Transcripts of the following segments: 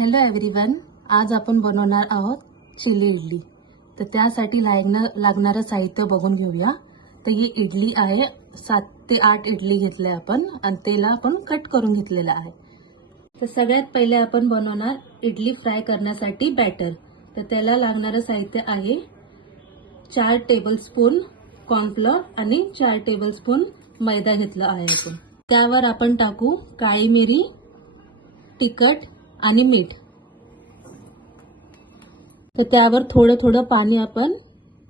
Hello everyone, आज आपण बनवणार आहोत चिली इडली। तर त्यासाठी लागणारं साहित्य बघून घेऊया। तर ही इडली आहे, 7 ते 8 इडली घेतल्या आपण आणि त्याला आपण कट करून घेतलेला आहे। तर सगळ्यात पहिले आपण बनवणार इडली फ्राय करण्यासाठी बॅटर। तर त्याला लागणारं साहित्य आहे 4 टेबलस्पून कॉर्नफ्लोअर आणि 4 टेबलस्पून मैदा घेतला आहे आपण। त्यावर आपण टाकू काळी मिरी, तिखट आणि मीठ। तर त्यावर थोडं थोडं पाणी आपण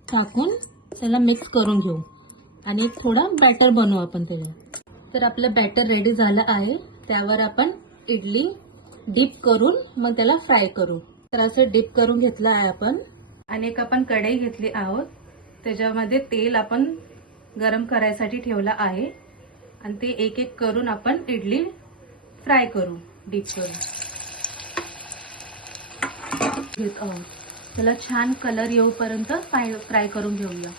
टाकून त्याला मिक्स करून घेऊ आणि एक थोडा बॅटर बनवू आपण त्याला। तर आपलं बॅटर रेडी झालं आहे। त्यावर आपण इडली डीप करून मग त्याला फ्राय करू। तर असं डीप करून घेतलं आहे आपण आणि एक आपण कढई घेतली आहोत। त्याच्यामध्ये तेल आपण गरम करायसाठी ठेवलं आहे आणि ते एक एक करून आपण इडली फ्राय करू, डीप करून घेत आहोत। त्याला छान कलर येऊपर्यंत फ्राय करून घेऊया।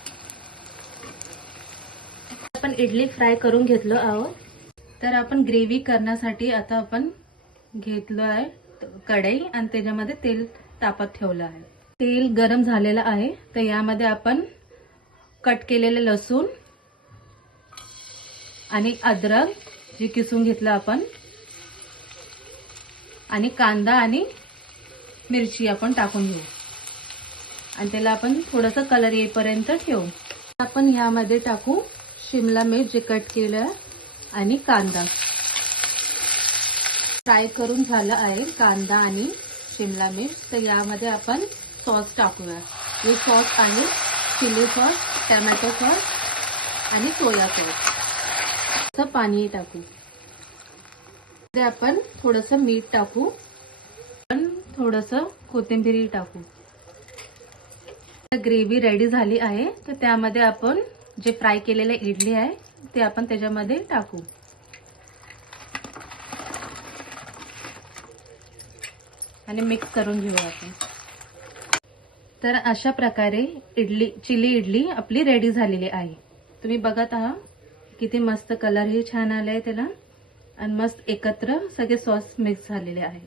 आपण इडली फ्राय करून घेतलो आहोत। तर आपण ग्रेव्ही करण्यासाठी आता आपण घेतलो आहे कढई आणि त्याच्यामध्ये तेल तापत ठेवलं आहे। तेल गरम झालेलं आहे। तर यामध्ये आपण कट केलेले लसूण आणि अद्रक जे किसून घेतलं आपण आणि कांदा आणि मिरची आपण टाकून घेऊ आणि त्याला आपण थोडासा कलर येईपर्यंत ठेवू। आपण यामध्ये टाकू शिमला मिर्च जे कट केलं आणि कांदा। फ्राय करून झालं आहे कांदा आणि शिमला मिर्च। तर यामध्ये आपण सॉस टाकूया। हे सॉस आहे चिली सॉस, टोमॅटो सॉस आणि सोया सॉस। तर पाणी टाकू। ते आपण थोडंसं मीठ टाकू, पण थोडंसं कोथिंबीर टाकू। ग्रेव्ही रेडी झाली आहे। तर त्यामध्ये आपण जे फ्राय केलेले इडली आहे ते आपण त्याच्यामध्ये टाकू आणि मिक्स करून घेऊया आपण। तर अशा प्रकारे चिली इडली आपली रेडी झालेली आहे। तुम्ही बघत आहात किती मस्त कलर ही छान आलाय त्याला आणि मस्त एकत्र सगळे सॉस मिक्स झालेले आहे।